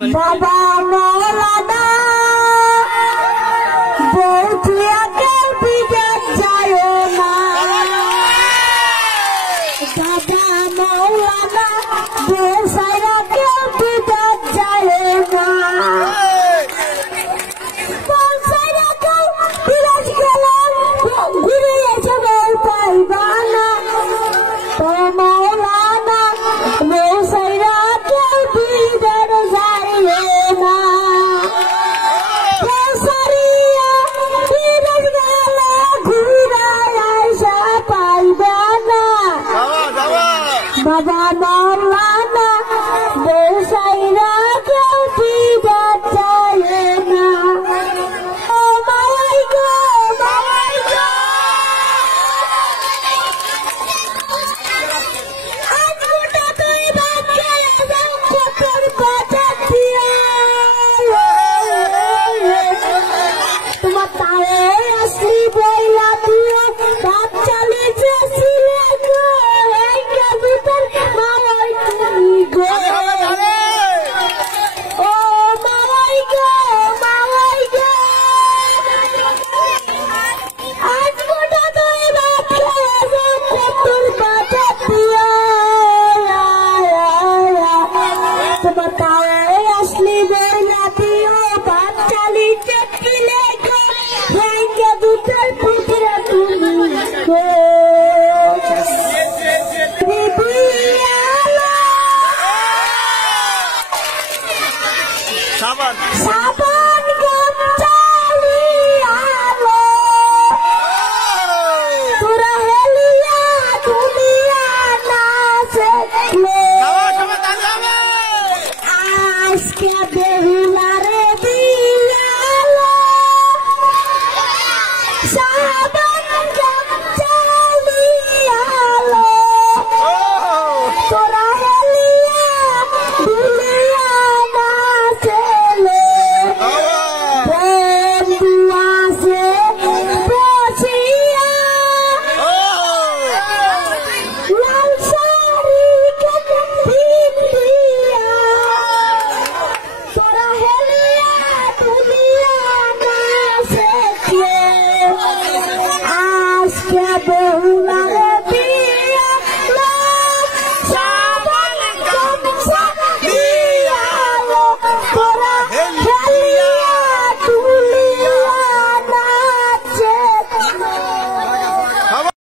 বাবা মৌলানা বৌথিয়াকে বিদেশ যায় না। বাবা মৌলানা বৌসাইরাকে বিদেশ যায় না। বৌসাইরাকে বিদেশ গেলাম ঘুরে এসে বউ পাইবা না। তো মৌলানা বৌসাইরাকে বিদেশ যায় না। বৌসারিয়া বিদেশ গেলে ঘুরে এসে পাইবা না। বাবা মৌলানা বৌসাইরাকে বিদেশ যায় না। ও মাই গো মাই গো আজ গোটা তুই বাচ্চা কতর কথা দিয়া তোমার তারে আসলি বইলা দিয়া বাচ্চা লিজে ছিলে গো এই কবিতার মাওয়াই তুমি গো। ও মাওয়াই গো মাওয়াই গো আজ গোটা তুই বাচ্চা কতর কথা দিয়া তোমার তারে আসলি বইলা দিয়া বাচ্চা লিজে ছিলে গো এই কবিতার পুত্রা তুমি গো। সাবান সাবান গামছালি আলো তোরা হেলিয়া দুনিয়া না দেখলে আজকে বেহুলা